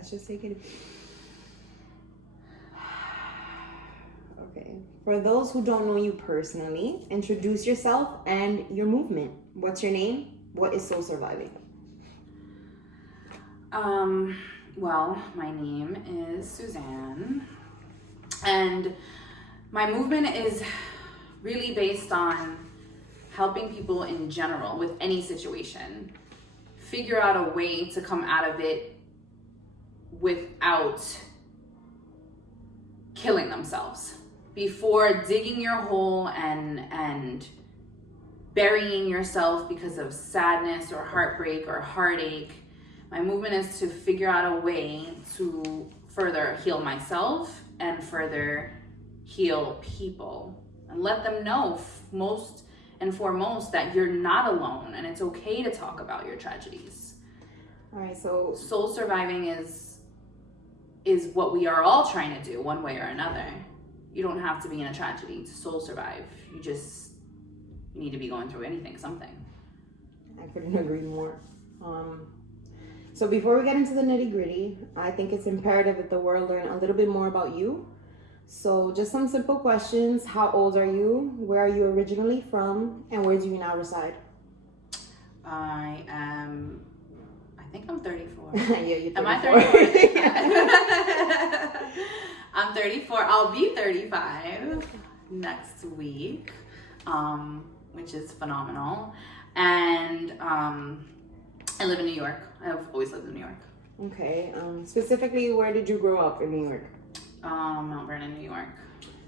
Let's just take it. Okay. For those who don't know you personally, introduce yourself and your movement. What's your name? What is Soul Surviving? Well, my name is Suzanne, and my movement is really based on helping people in general with any situation figure out a way to come out of it without killing themselves before digging your hole and burying yourself because of sadness or heartbreak or heartache. My movement is to figure out a way to further heal myself and further heal people and let them know most and foremost that you're not alone and it's okay to talk about your tragedies. All right, so soul surviving is what we are all trying to do one way or another. You don't have to be in a tragedy to soul survive. You need to be going through something. I couldn't agree more. So before we get into the nitty gritty, I think it's imperative that the world learn a little bit more about you. So just some simple questions. How old are you? Where are you originally from? And where do you now reside? I think I'm 34. Yeah, you're 34. Am I 34? I'm 34. I'll be 35 next week, which is phenomenal. And I live in New York. I've always lived in New York. Okay. Specifically, where did you grow up in New York? Mount Vernon, New York.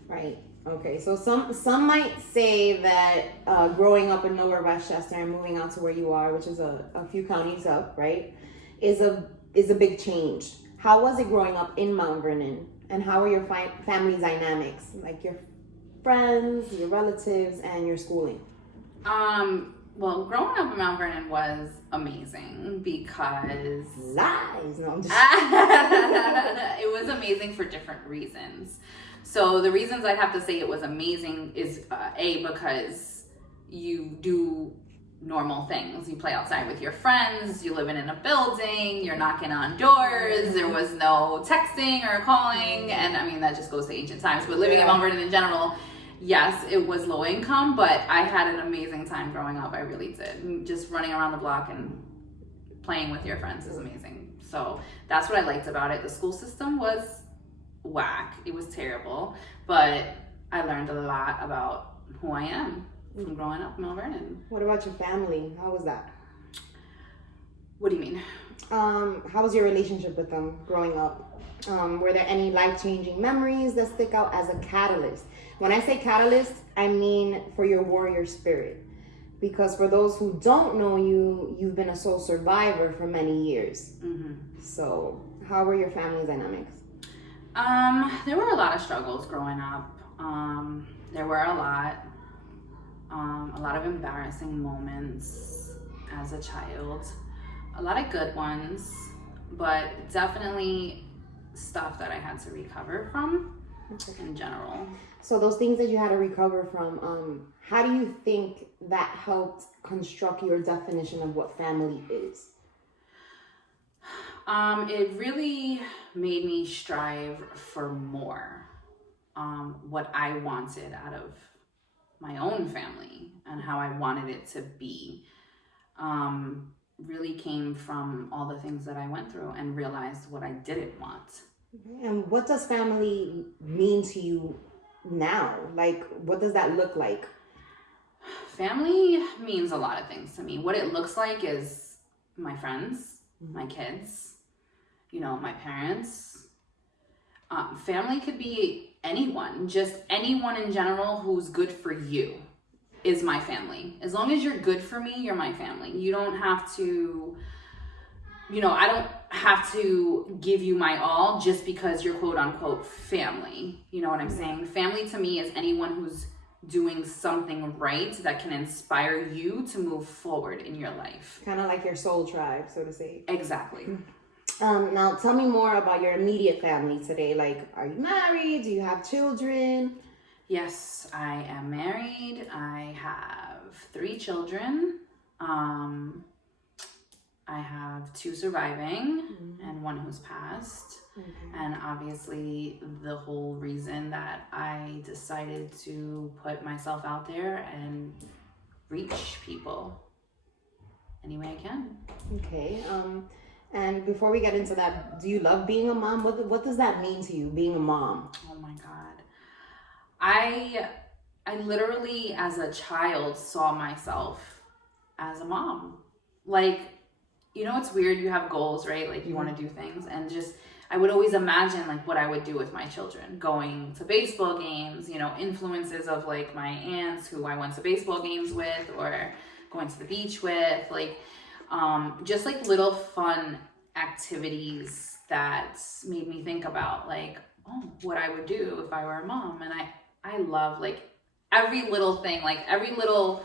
Right. Okay. So some might say that growing up in Lower Westchester and moving out to where you are, which is a few counties up, right, is a big change. How was it growing up in Mount Vernon, and how are your family dynamics, like your friends, your relatives, and your schooling? Well, growing up in Mount Vernon was amazing because... Lies! No, I'm just... It was amazing for different reasons. So the reasons I'd have to say it was amazing is, because you do normal things. You play outside with your friends, you live in a building, you're knocking on doors, there was no texting or calling, and I mean, that just goes to ancient times, but living in Mount Vernon in general... Yes, it was low income, but I had an amazing time growing up. I really did. Just running around the block and playing with your friends is amazing. So that's what I liked about it. The school system was whack. It was terrible, but I learned a lot about who I am from growing up in Mount Vernon. What about your family? How was that? What do you mean? How was your relationship with them growing up? Were there any life-changing memories that stick out as a catalyst? When I say catalyst, I mean for your warrior spirit. Because for those who don't know you, you've been a soul survivor for many years. Mm-hmm. So how were your family dynamics? There were a lot of struggles growing up. There were a lot of embarrassing moments as a child. A lot of good ones, but definitely stuff that I had to recover from in general. So those things that you had to recover from, how do you think that helped construct your definition of what family is? It really made me strive for more. What I wanted out of my own family and how I wanted it to be. Really came from all the things that I went through and realized what I didn't want. And what does family mean to you now? Like, what does that look like? Family means a lot of things to me. What it looks like is my friends, my kids, my parents. Family could be anyone, just anyone in general who's good for you is my family. As long as you're good for me, you're my family. You don't have to, I don't have to give you my all just because you're quote unquote family. You know what I'm saying? Family to me is anyone who's doing something right that can inspire you to move forward in your life. Kind of like your soul tribe, so to say. Exactly. Now tell me more about your immediate family today. Like, are you married? Do you have children? Yes, I am married. I have 3 children. I have 2 surviving Mm-hmm. and 1 who's passed. Okay. And obviously the whole reason that I decided to put myself out there and reach people any way I can. Okay. And before we get into that, do you love being a mom? What does that mean to you, being a mom? Oh my God. I literally as a child saw myself as a mom. Like, you know, it's weird. You have goals, right? Like you want to do things, and just, I would always imagine like what I would do with my children, going to baseball games, you know, influences of like my aunts who I went to baseball games with, or going to the beach with, like, just like little fun activities that made me think about like, oh, what I would do if I were a mom. And I love like every little thing, like every little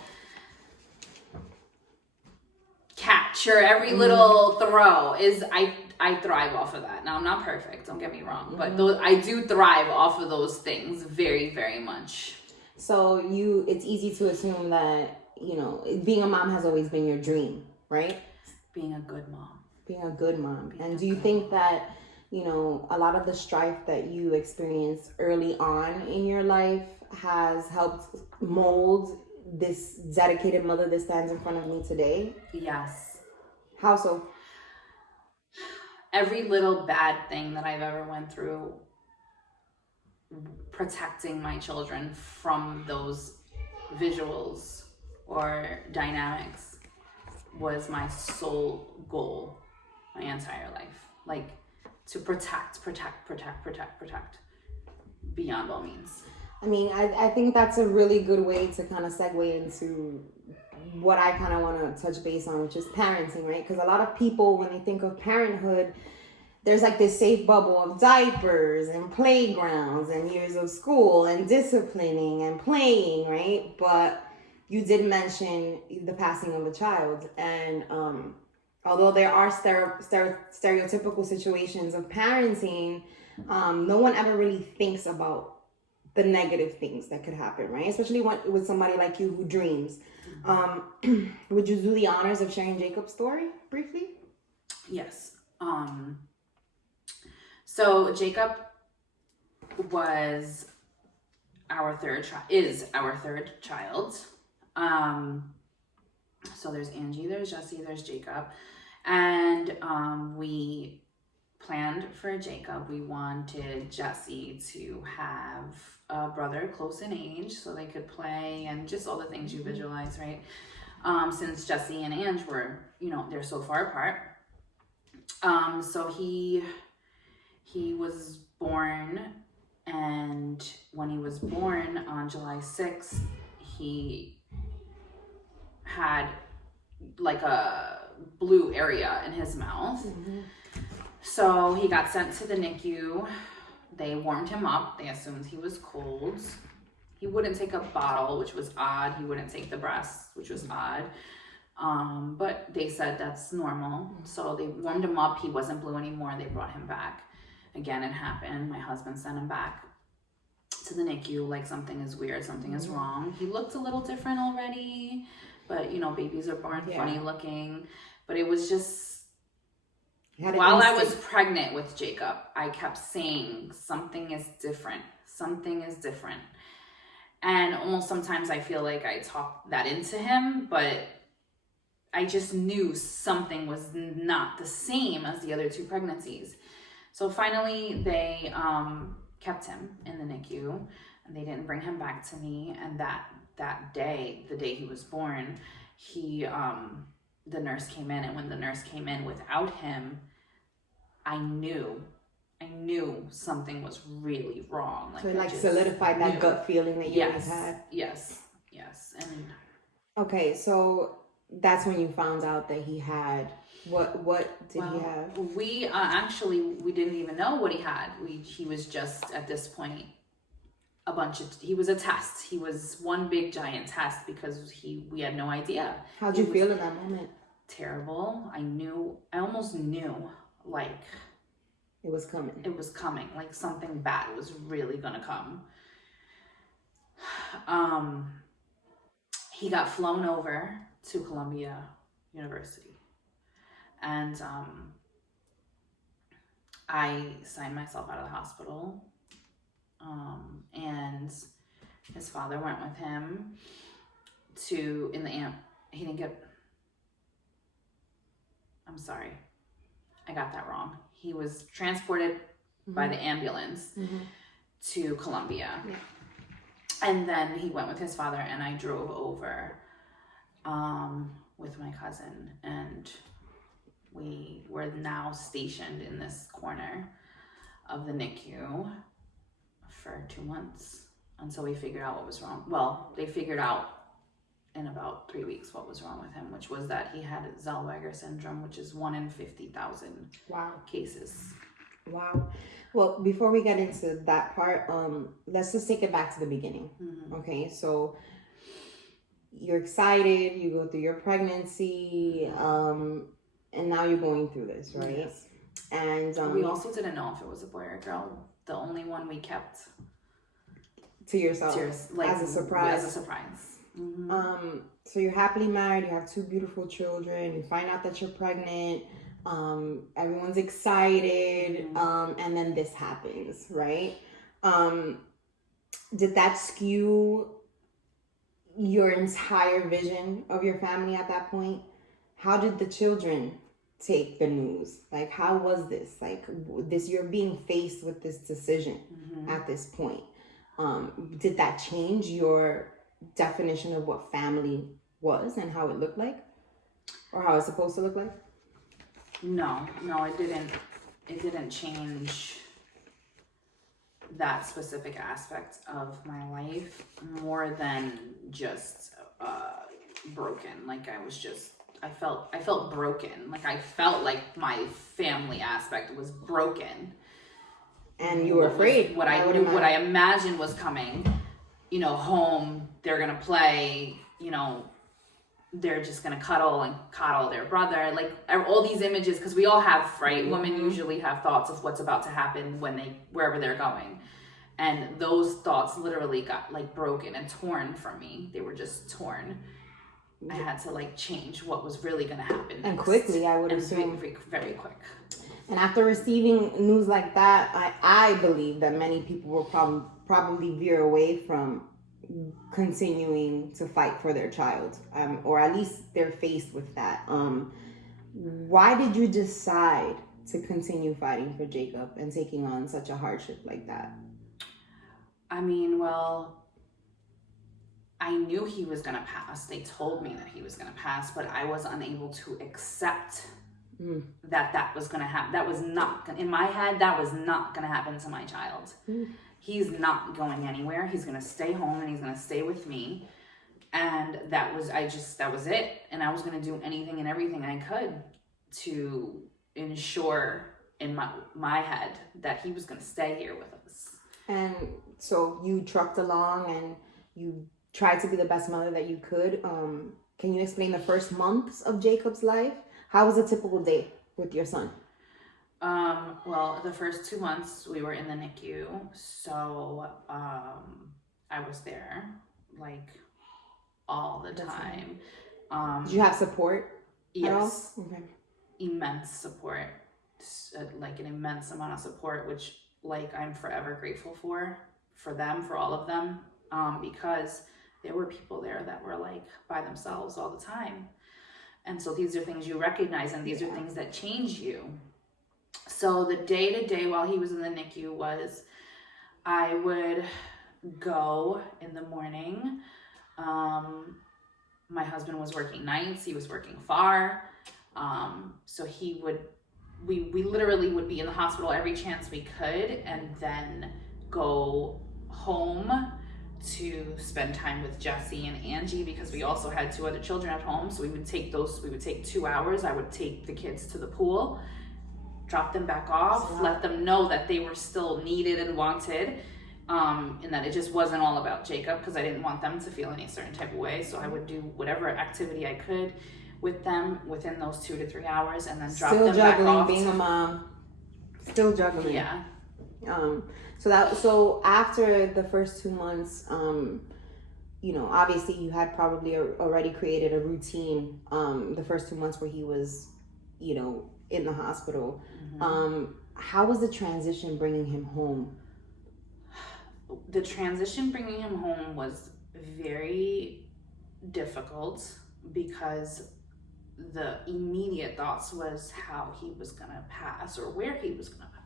catch or every little throw is, I thrive off of that. Now I'm not perfect, don't get me wrong, but those, I do thrive off of those things very, very much. So it's easy to assume that, you know, being a mom has always been your dream, right? Being a good mom. Being a good mom. And do you think that, you know, a lot of the strife that you experienced early on in your life has helped mold this dedicated mother that stands in front of me today? Yes. How so? Every little bad thing that I've ever went through, protecting my children from those visuals or dynamics was my sole goal my entire life. Like, to protect beyond all means. I mean, I think that's a really good way to kind of segue into what I kind of want to touch base on, which is parenting, right? Because a lot of people, when they think of parenthood, there's like this safe bubble of diapers and playgrounds and years of school and disciplining and playing, right? But you did mention the passing of a child. And although there are stereotypical situations of parenting, no one ever really thinks about the negative things that could happen, right? Especially with somebody like you who dreams. Would you do the honors of sharing Jacob's story briefly? Yes. So Jacob was is our third child. So there's Angie, there's Jesse, there's Jacob. And we planned for Jacob. We wanted Jesse to have a brother close in age so they could play and just all the things you visualize, right? Since Jesse and Ange were, you know, they're so far apart. So he was born, and when he was born on July 6th, he had like a blue area in his mouth. Mm-hmm. So he got sent to the NICU. They warmed him up. They assumed he was cold. He wouldn't take a bottle, which was odd. He wouldn't take the breast, which was odd. But they said that's normal. So they warmed him up. He wasn't blue anymore. They brought him back. Again, it happened. My husband sent him back to the NICU like something is weird, something is wrong. He looked a little different already, but you know, babies are born funny looking. But it was just, while I was pregnant with Jacob, I kept saying something is different. Something is different. And almost sometimes I feel like I talked that into him, but I just knew something was not the same as the other 2 pregnancies. So finally they kept him in the NICU, and they didn't bring him back to me. And that day, the day he was born, the nurse came in, and when the nurse came in without him, I knew something was really wrong. Like, so it solidified that gut feeling that you guys had. Yes. And okay, so that's when you found out that he had what did he have? We we didn't even know what he had. He was just at this point he was a test. He was one big giant test because we had no idea. How'd you feel in that moment? Terrible. I almost knew like it was coming. Like something bad was really gonna come. He got flown over to Columbia University. And I signed myself out of the hospital. And his father went with him to, he didn't get, I'm sorry, I got that wrong. He was transported by the ambulance to Colombia. Yeah. And then he went with his father, and I drove over with my cousin, and we were now stationed in this corner of the NICU for 2 months until we figured out what was wrong. Well, they figured out in about 3 weeks what was wrong with him, which was that he had zellweger syndrome, which is 1 in 50,000 cases. Wow. Well, before we get into that part, let's just take it back to the beginning. Okay, so you're excited, you go through your pregnancy, and now you're going through this, right? Yes. And we also didn't know if it was a boy or a girl. The only one we kept to yourself, like, as a surprise. As a surprise. So you're happily married, you have 2 beautiful children, you find out that you're pregnant, everyone's excited, and then this happens, right? Did that skew your entire vision of your family at that point? How did the children take the news? Like, how was this? Like, you're being faced with this decision at this point. Did that change your definition of what family was and how it looked like, or how it's supposed to look like? No, it didn't. It didn't change that specific aspect of my life more than just broken. Like, I felt broken. Like, I felt like my family aspect was broken. And you were afraid. What I imagined was coming, home, they're going to play, they're just going to coddle their brother. Like, all these images, because we all have, right? Women usually have thoughts of what's about to happen wherever they're going. And those thoughts literally got, like, broken and torn from me. They were just torn. I had to, like, change what was really going to happen next. And quickly, I would assume. Very, very quick. And after receiving news like that, I believe that many people will probably veer away from continuing to fight for their child, or at least they're faced with that. Why did you decide to continue fighting for Jacob and taking on such a hardship like that? I mean, well, I knew he was going to pass. They told me that he was going to pass, but I was unable to accept that was going to happen. That was not, in my head, that was not going to happen to my child. He's not going anywhere. He's going to stay home and he's going to stay with me. And that was it. And I was going to do anything and everything I could to ensure in my head that he was going to stay here with us. And so you trucked along and you tried to be the best mother that you could. Can you explain the first months of Jacob's life? How was a typical day with your son? Well, the first 2 months we were in the NICU, so I was there like all the time. Did you have support? Yes. At all? Okay. Immense support, like an immense amount of support, which, like, I'm forever grateful for them, for all of them, because there were people there that were, like, by themselves all the time. And so these are things you recognize, and these are things that change you. So the day-to-day while he was in the NICU was, I would go in the morning. My husband was working nights. He was working far. So we literally would be in the hospital every chance we could, and then go home to spend time with Jesse and Angie, because we also had 2 other children at home. So we would take 2 hours. I would take the kids to the pool, drop them back off, let them know that they were still needed and wanted, and that it just wasn't all about Jacob, because I didn't want them to feel any certain type of way. So I would do whatever activity I could with them within those 2 to 3 hours, and then drop them back off. Being a mom, still juggling. Yeah. So after the first 2 months, obviously you had probably already created a routine the first 2 months where he was you know, in the hospital. Mm-hmm. How was the transition bringing him home? The transition bringing him home was very difficult because the immediate thoughts was how he was gonna pass or where he was gonna pass.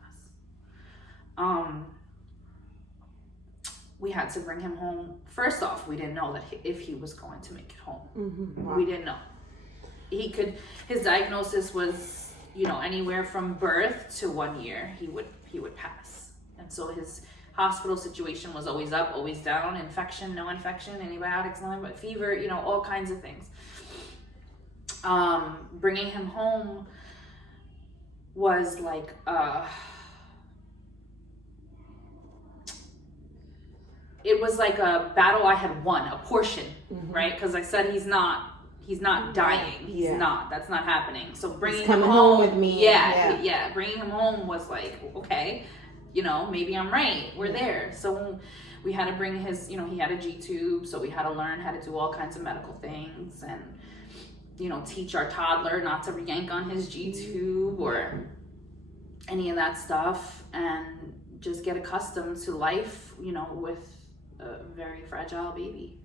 We had to bring him home. First off, we didn't know that if he was going to make it home. Mm-hmm. Wow. We didn't know. His diagnosis was, you know, anywhere from birth to 1 year, he would pass. And so his hospital situation was always up, always down, infection, no infection, antibiotics, no, but fever, you know, all kinds of things. Bringing him home was like, it was like a battle I had won, a portion, right? Because I said he's not dying. He's not. That's not happening. So bringing him home with me. Yeah. Bringing him home was like, okay, you know, maybe I'm right. We're there. So we had to bring his, you know, he had a G tube, so we had to learn how to do all kinds of medical things and, you know, teach our toddler not to yank on his G tube or any of that stuff, and just get accustomed to life, you know, with a very fragile baby.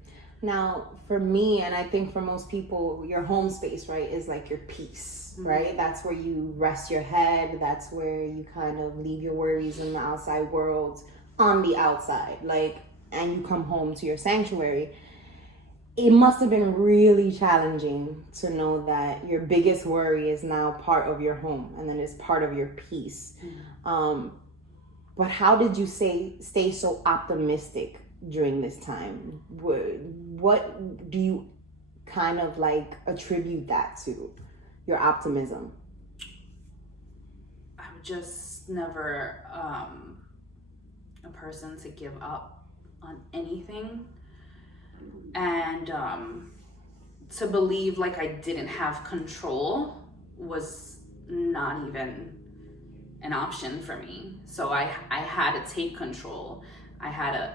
Now, for me, and I think for most people, your home space, right, is like your peace, right? That's where you rest your head. That's where you kind of leave your worries in the outside world on the outside, like, and you come home to your sanctuary. It must have been really challenging to know that your biggest worry is now part of your home and then it's part of your peace. But how did you stay so optimistic during this time? What do you kind of like attribute that to, your optimism? I'm just never a person to give up on anything, and to believe like I didn't have control was not even an option for me. So I had to take control. I had to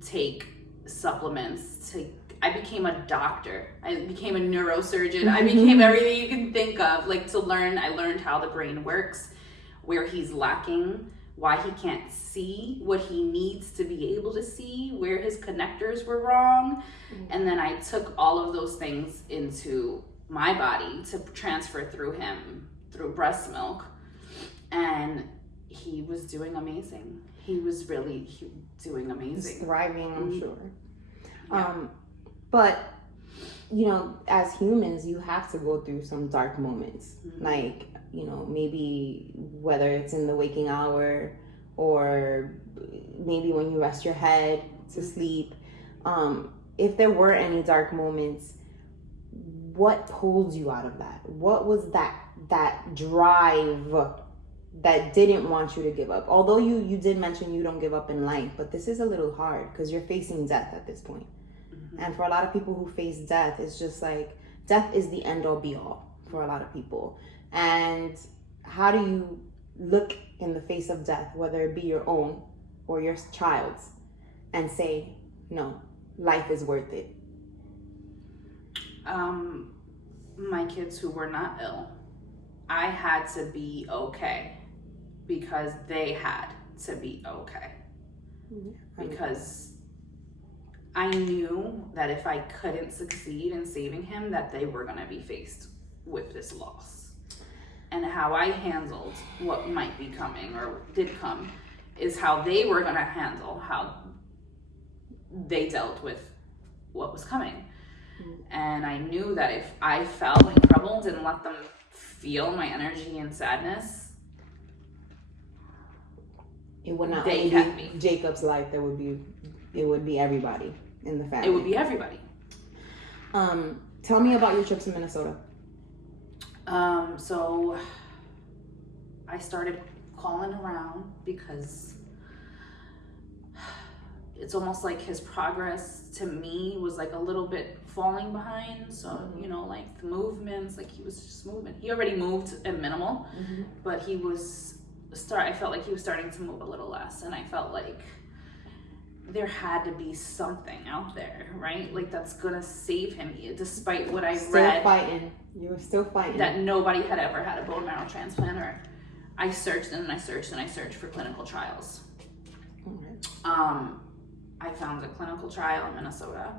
take supplements. I became a doctor. I became a neurosurgeon. I became everything you can think of. Like I learned how the brain works, where he's lacking, why he can't see what he needs to be able to see, where his connectors were wrong. And then I took all of those things into my body to transfer through him, through breast milk. And he was doing amazing. He was really doing amazing. He's thriving, I'm sure. Yeah. But, you know, as humans, you have to go through some dark moments. Like, you know, maybe whether it's in the waking hour or maybe when you rest your head to sleep. If there were any dark moments, what pulled you out of that? What was that drive that didn't want you to give up? Although you did mention you don't give up in life, but this is a little hard because you're facing death at this point. And for a lot of people who face death, it's just like death is the end all be all for a lot of people. And how do you look in the face of death, whether it be your own or your child's, and say, no, life is worth it? My kids who were not ill, I had to be okay because they had to be okay. Because I knew that if I couldn't succeed in saving him, that they were going to be faced with this loss. And how I handled what might be coming or did come is how they were going to handle how they dealt with what was coming. And I knew that if I fell and crumbled and let them feel my energy and sadness, it would not they only kept be me. Jacob's life, it would be everybody in the family. It would be everybody. Tell me about your trips to Minnesota. So I started calling around because it's almost like his progress to me was like a little bit falling behind. So, you know, like the movements, like he was just moving. He already moved at minimal, but I felt like he was starting to move a little less. And I felt like there had to be something out there, right? Like that's gonna save him, despite what I read. Fighting. You were still fighting. That nobody had ever had a bone marrow transplant, or I searched and I searched and I searched for clinical trials. Okay. I found a clinical trial in Minnesota.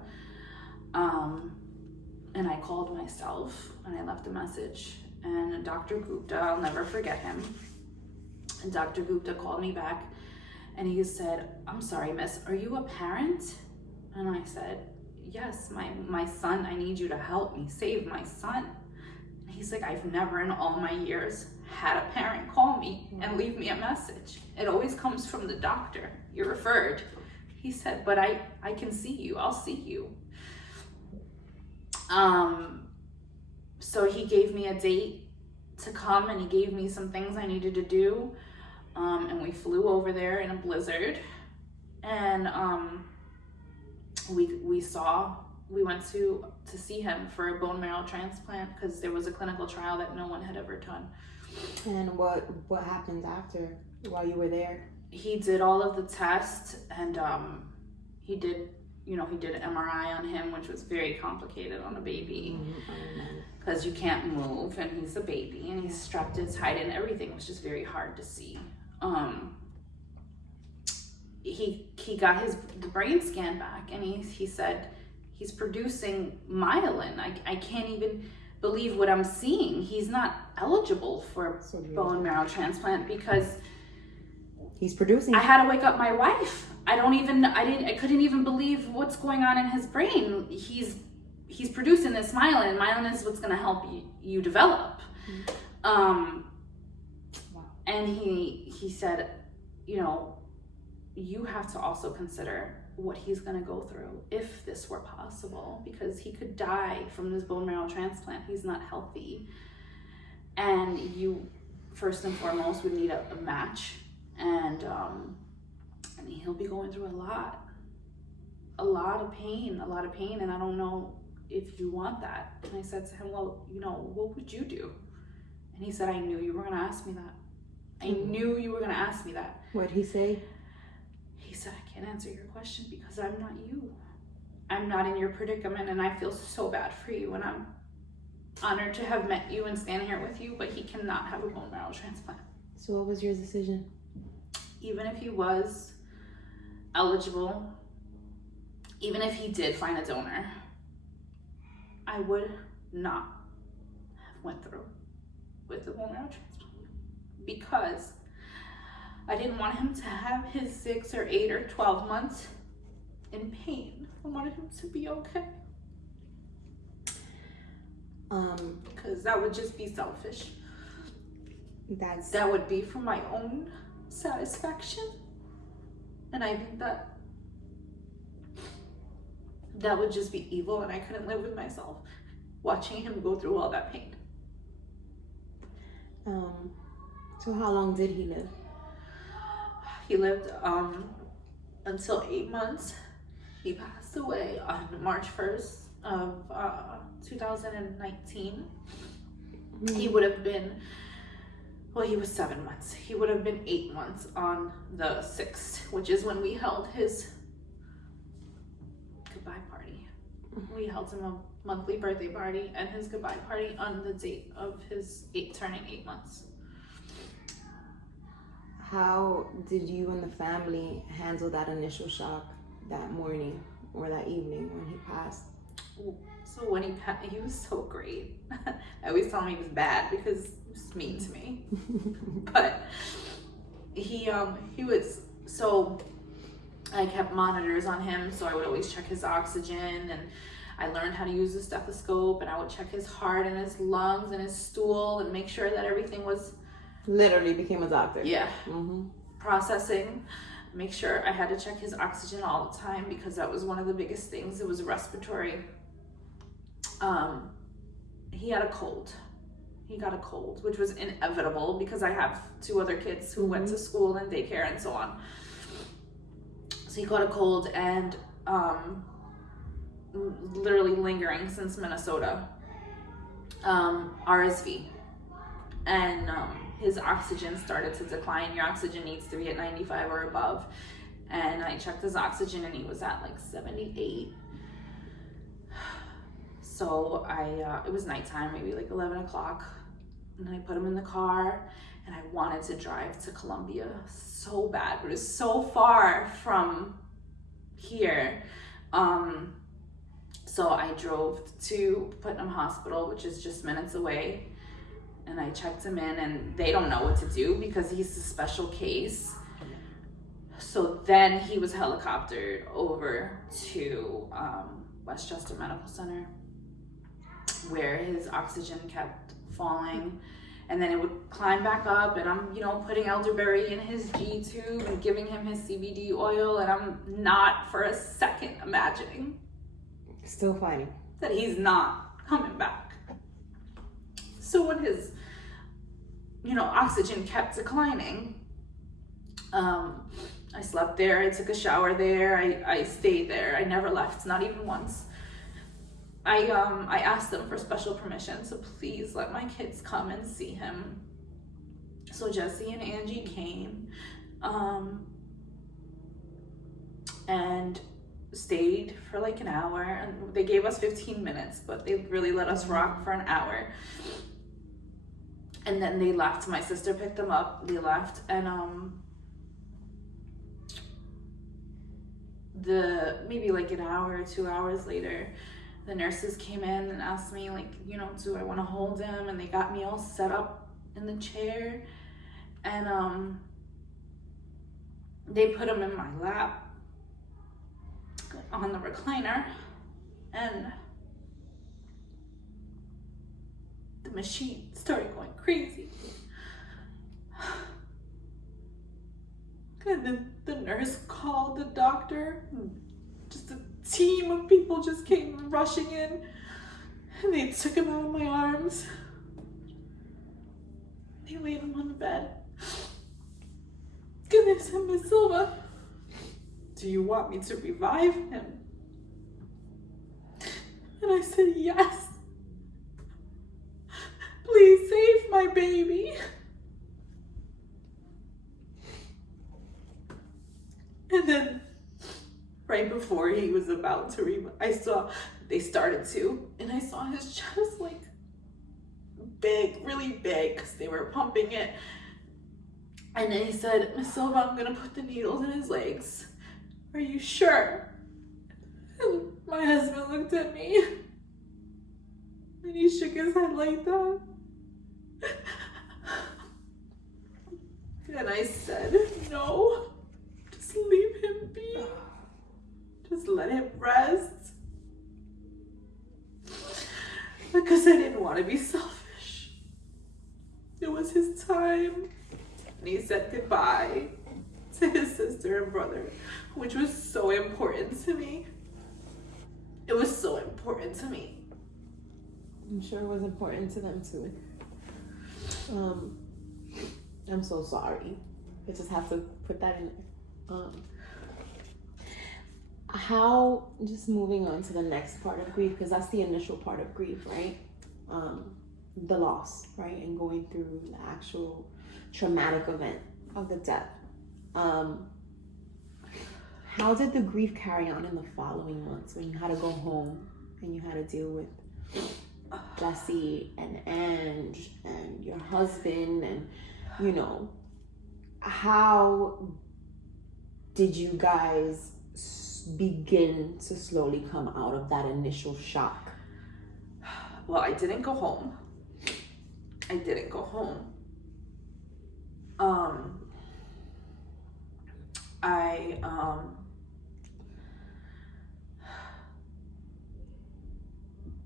And I called myself and I left a message. And Dr. Gupta, I'll never forget him. And Dr. Gupta called me back and he said, "I'm sorry, miss, are you a parent?" And I said, "Yes, my son, I need you to help me save my son." And he's like, "I've never in all my years had a parent call me and leave me a message. It always comes from the doctor. You're referred." He said, "But I can see you. I'll see you." So he gave me a date to come and he gave me some things I needed to do. And we flew over there in a blizzard. And we went to see him for a bone marrow transplant because there was a clinical trial that no one had ever done. And what happened after, while you were there? He did all of the tests and he did an MRI on him, which was very complicated on a baby because you can't move and he's a baby and he's strapped to his height and everything was just very hard to see. He got the brain scan back and he said he's producing myelin. I can't even believe what I'm seeing. He's not eligible for bone marrow transplant because he's producing. I had to wake up my wife. I couldn't even believe what's going on in his brain. He's producing this myelin. Myelin is what's going to help you develop. Wow. And he said, you have to also consider what he's going to go through if this were possible, because he could die from this bone marrow transplant. He's not healthy. And you, first and foremost, would need a match. And he'll be going through a lot of pain, and I don't know if you want that. And I said to him, well, what would you do? And he said, I knew you were going to ask me that. I knew you were going to ask me that. What'd he say? He said, I can't answer your question because I'm not you. I'm not in your predicament, and I feel so bad for you, and I'm honored to have met you and stand here with you, but he cannot have a bone marrow transplant. So what was your decision? Even if he was eligible, even if he did find a donor, I would not have went through with the bone marrow transplant because I didn't want him to have his 6 or 8 or 12 months in pain. I wanted him to be okay. Because that would just be selfish. That would be for my own satisfaction. And I think that would just be evil, and I couldn't live with myself watching him go through all that pain. So how long did he live? He lived until 8 months. He passed away on March 1st of 2019. He would have been, he was 7 months. He would have been 8 months on the 6th, which is when we held his goodbye party. We held him a monthly birthday party and his goodbye party on the date of his turning 8 months. How did you and the family handle that initial shock that morning or that evening when he passed? So when he passed, he was so great. I always tell him he was bad because he was mean to me. But he was, so I kept monitors on him, so I would always check his oxygen, and I learned how to use the stethoscope, and I would check his heart and his lungs and his stool and make sure that everything was... Literally became a doctor. Yeah. Processing. Make sure I had to check his oxygen all the time because that was one of the biggest things. It was respiratory. He had a cold. He got a cold, which was inevitable because I have 2 other kids who went to school and daycare and so on. So he got a cold and literally lingering since Minnesota. RSV. And his oxygen started to decline. Your oxygen needs to be at 95 or above. and I checked his oxygen and he was at like 78. So it was nighttime, maybe like 11 o'clock, and I put him in the car, and I wanted to drive to Columbia so bad, but it was so far from here. So I drove to Putnam Hospital, which is just minutes away, and I checked him in, and they don't know what to do because he's a special case. So then he was helicoptered over to Westchester Medical Center, where his oxygen kept falling, and then it would climb back up, and I'm, putting elderberry in his G tube and giving him his CBD oil, and I'm not for a second imagining Still fighting that he's not coming back. So when his, oxygen kept declining, I slept there, I took a shower there, I stayed there, I never left, not even once. I asked them for special permission, so please let my kids come and see him. So Jesse and Angie came, and stayed for like an hour, and they gave us 15 minutes, but they really let us rock for an hour. And then they left. My sister picked them up, they left, and maybe like an hour or 2 hours later, the nurses came in and asked me, like, do I want to hold him? And they got me all set up in the chair, and they put him in my lap on the recliner, and the machine started going crazy. And then the nurse called the doctor. Just a team of people just came rushing in, and they took him out of my arms. They laid him on the bed. And they said, Miss Silva, do you want me to revive him? And I said, yes. Please save my baby. And then right before he was about to they started to, and I saw his chest like big, really big, because they were pumping it. And then he said, Miss Silva, I'm gonna put the needles in his legs. Are you sure? And my husband looked at me, and he shook his head like that. And I said, no, just leave him be. Just let him rest. Because I didn't want to be selfish. It was his time. And he said goodbye to his sister and brother, which was so important to me. It was so important to me. I'm sure it was important to them too. I'm so sorry. I just have to put that in there. How, just moving on to the next part of grief, because that's the initial part of grief, right? The loss, right? And going through the actual traumatic event of the death. How did the grief carry on in the following months when you had to go home and you had to deal with Jesse and Ange and your husband, and how did you guys begin to slowly come out of that initial shock? Well, I didn't go home.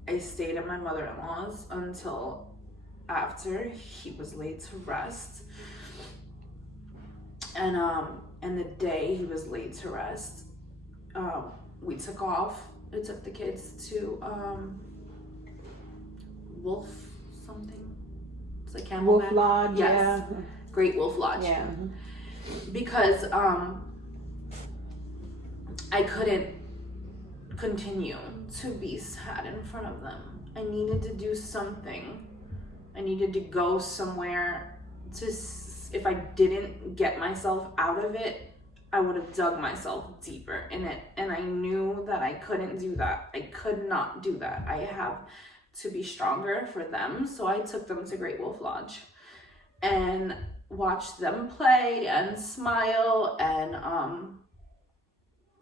I stayed at my mother-in-law's until after he was laid to rest. And the day he was laid to rest, we took off. I took the kids to Wolf something. It's like Campbell Wolf Lodge, yes. Yeah. Great Wolf Lodge. Yeah. Because I couldn't continue to be sad in front of them. I needed to do something. I needed to go somewhere if I didn't get myself out of it, I would have dug myself deeper in it. And I knew that I couldn't do that. I could not do that. I have to be stronger for them. So I took them to Great Wolf Lodge and watched them play and smile. And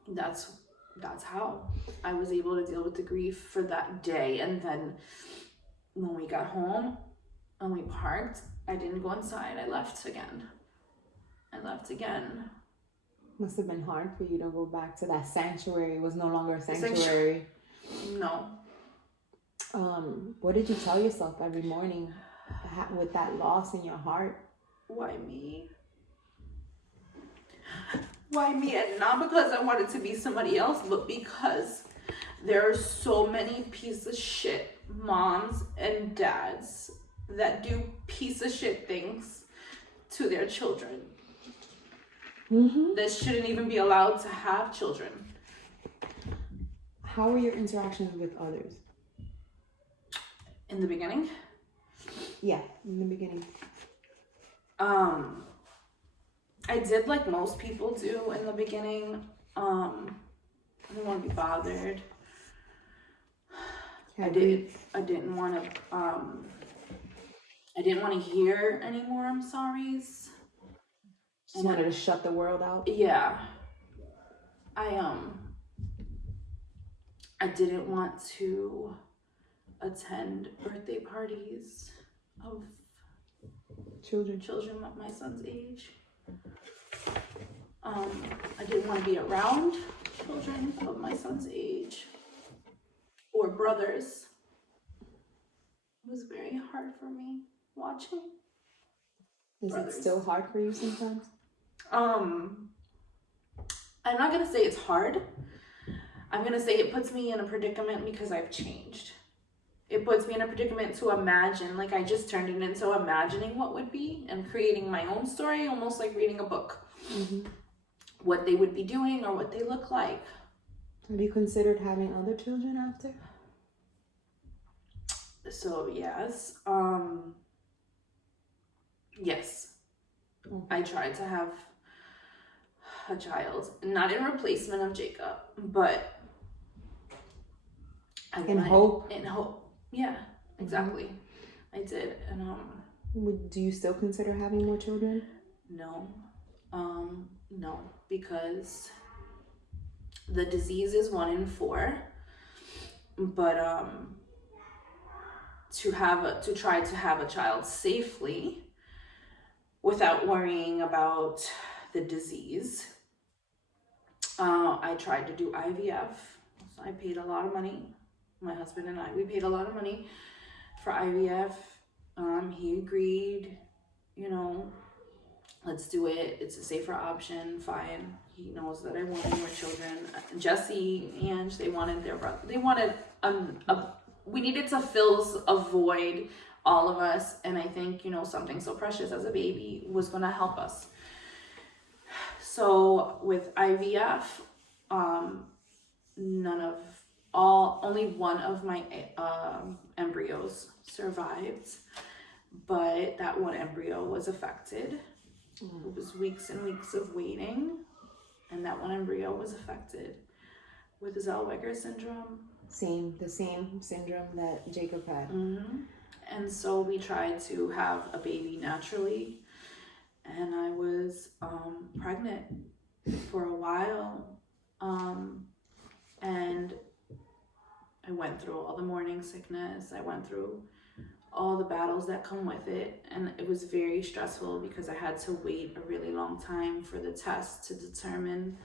that's how I was able to deal with the grief for that day. And then when we got home and we parked, I didn't go inside. I left again. Must have been hard for you to go back to that sanctuary. It was no longer a sanctuary. No. What did you tell yourself every morning with that loss in your heart? Why me? Why me? And not because I wanted to be somebody else, but because there are so many piece of shit moms and dads that do piece of shit things to their children. That shouldn't even be allowed to have children. How were your interactions with others? In the beginning? Yeah, in the beginning. I did like most people do in the beginning. I didn't want to be bothered. I didn't want to hear any more I'm sorries. Just wanted to shut the world out? Yeah. I didn't want to attend birthday parties of children of my son's age. I didn't want to be around children of my son's age or brothers. It was very hard for me watching. Is it still hard for you sometimes? I'm not gonna say it's hard. I'm gonna say it puts me in a predicament because I've changed. It puts me in a predicament to imagine, like I just turned it into imagining what would be and creating my own story, almost like reading a book. What they would be doing or what they look like. Have you considered having other children after? So yes. Yes. Okay. I tried to have a child, not in replacement of Jacob, but in hope. Yeah, exactly. I did. And do you still consider having more children? No, because the disease is 1 in 4, but to try to have a child safely without worrying about the disease, I tried to do IVF. So I paid a lot of money. My husband and we paid a lot of money for IVF. He agreed, let's do it. It's a safer option. Fine. He knows that I wanted more children. Jesse, Ange, they wanted their brother. They wanted we needed to fill a void, all of us. And I think, something so precious as a baby was going to help us. So with IVF, only one of my embryos survived, but that one embryo was affected. It was weeks and weeks of waiting, and that one embryo was affected with zellweger syndrome. The same syndrome that Jacob had. And so we tried to have a baby naturally, and I was pregnant for a while, and I went through all the morning sickness. I went through all the battles that come with it, and it was very stressful because I had to wait a really long time for the test to determine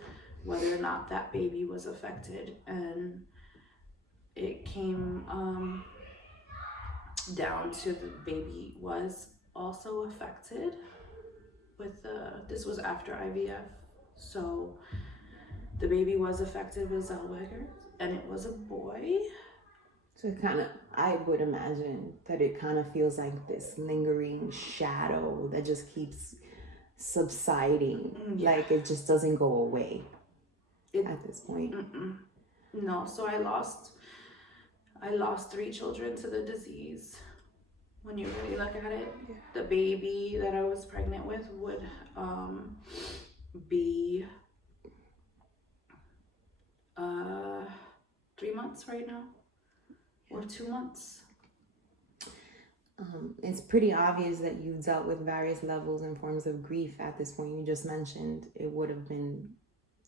whether or not that baby was affected. And it came down to the baby was also affected with this was after IVF. So the baby was affected with zellweger, and it was a boy. So it I would imagine that it kind of feels like this lingering shadow that just keeps subsiding. Like it just doesn't go away at this point. No, so I lost 3 children to the disease. When you really look at it, the baby that I was pregnant with would be months right now, or 2 months. It's pretty obvious that you've dealt with various levels and forms of grief at this point. You just mentioned it would have been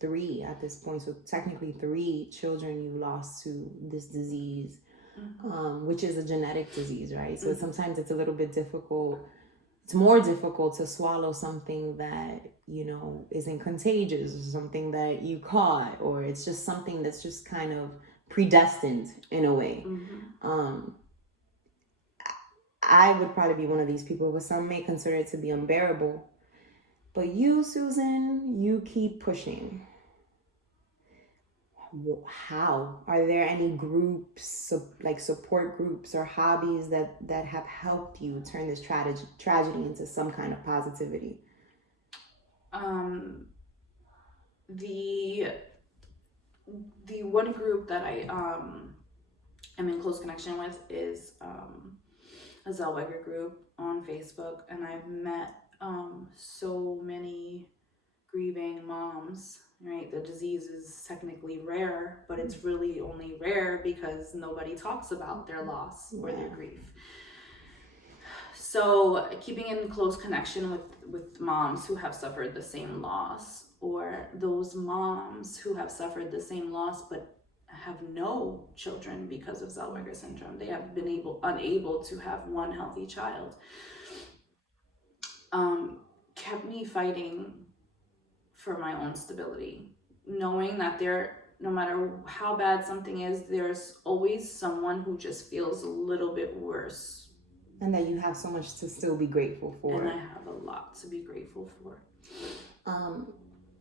3 at this point, so technically 3 children you lost to this disease, which is a genetic disease, right? So sometimes it's a little bit difficult. It's more difficult to swallow something that, you know, isn't contagious, or something that you caught, or it's just something that's just kind of predestined in a way. I would probably be one of these people, but some may consider it to be unbearable. But you, Susan, you keep pushing. How? Are there any groups, like support groups or hobbies that have helped you turn this tragedy into some kind of positivity? The one group that I am in close connection with is a zellweger group on Facebook, and I've met so many grieving moms, right? The disease is technically rare, but it's really only rare because nobody talks about their loss or their grief. So keeping in close connection with moms who have suffered the same loss, or those moms who have suffered the same loss but have no children because of Zellweger syndrome. They have been unable to have one healthy child. Kept me fighting for my own stability, knowing that no matter how bad something is, there's always someone who just feels a little bit worse. And that you have so much to still be grateful for. And I have a lot to be grateful for.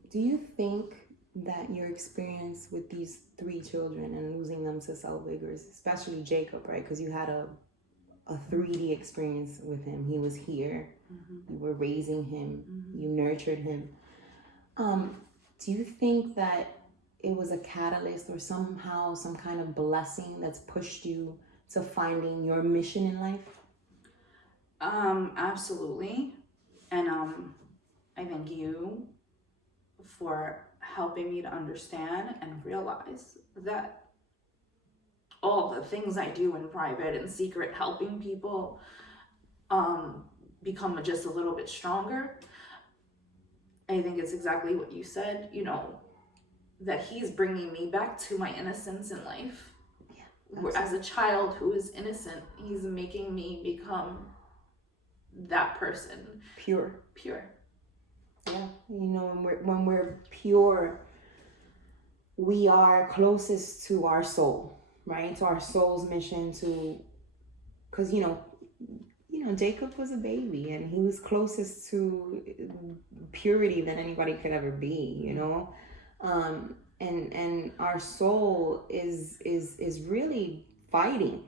Do you think that your experience with these 3 children and losing them to Zellwegers, especially Jacob, right? Because you had a 3D experience with him. He was here. You were raising him. You nurtured him. Do you think that it was a catalyst or somehow some kind of blessing that's pushed you to finding your mission in life? Absolutely. And I thank you for helping me to understand and realize that all the things I do in private and secret, helping people become just a little bit stronger. I think it's exactly what you said, you know, that he's bringing me back to my innocence in life. Yeah, as a child who is innocent, he's making me become that person. Pure. Yeah, you know, when we're pure, we are closest to our soul, right? To our soul's mission, because you know, Jacob was a baby, and he was closest to purity than anybody could ever be, you know, and our soul is really fighting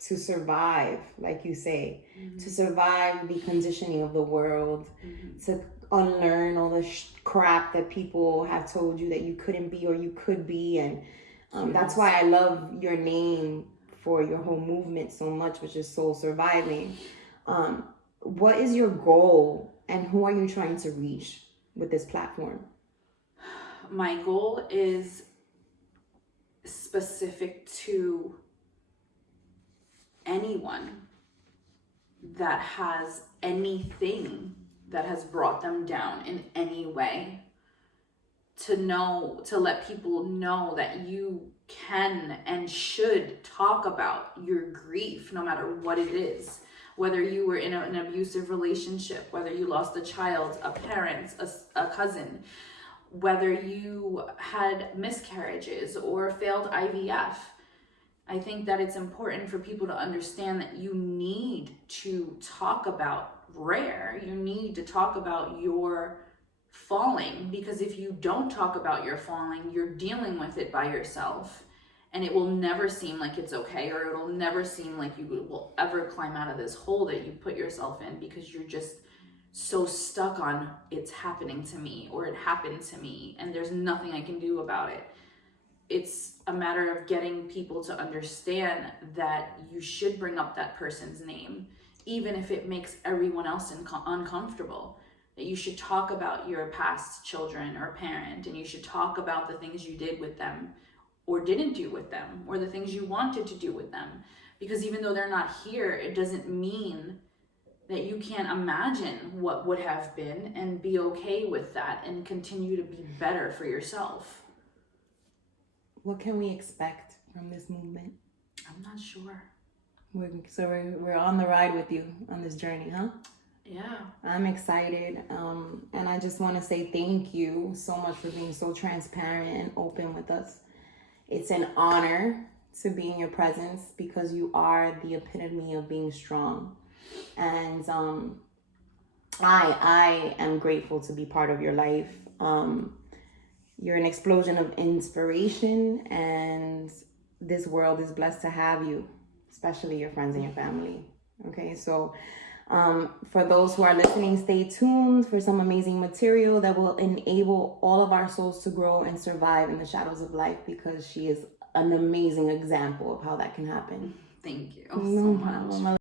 to survive, like you say, to survive the conditioning of the world, to unlearn all the crap that people have told you that you couldn't be or you could be. And that's why I love your name for your whole movement so much, which is Soul Surviving. What is your goal and who are you trying to reach with this platform? My goal is specific to anyone that has anything that has brought them down in any way, to let people know that you can and should talk about your grief, no matter what it is. Whether you were in an abusive relationship, whether you lost a child, a parent, a cousin, whether you had miscarriages or failed IVF. I think that it's important for people to understand that you need to talk about rare. You need to talk about your falling, because if you don't talk about your falling, you're dealing with it by yourself, and it will never seem like it's okay, or it'll never seem like you will ever climb out of this hole that you put yourself in, because you're just so stuck on it's happening to me, or it happened to me, and there's nothing I can do about it. It's a matter of getting people to understand that you should bring up that person's name, even if it makes everyone else uncomfortable. That you should talk about your past children or parent, and you should talk about the things you did with them, or didn't do with them, or the things you wanted to do with them. Because even though they're not here, it doesn't mean that you can't imagine what would have been and be okay with that and continue to be better for yourself. What can we expect from this movement? I'm not sure. We're on the ride with you on this journey, huh? Yeah. I'm excited. And I just want to say thank you so much for being so transparent and open with us. It's an honor to be in your presence because you are the epitome of being strong. And I am grateful to be part of your life. You're an explosion of inspiration, and this world is blessed to have you, especially your friends and your family. Okay, so for those who are listening, stay tuned for some amazing material that will enable all of our souls to grow and survive in the shadows of life, because she is an amazing example of how that can happen. Thank you so much.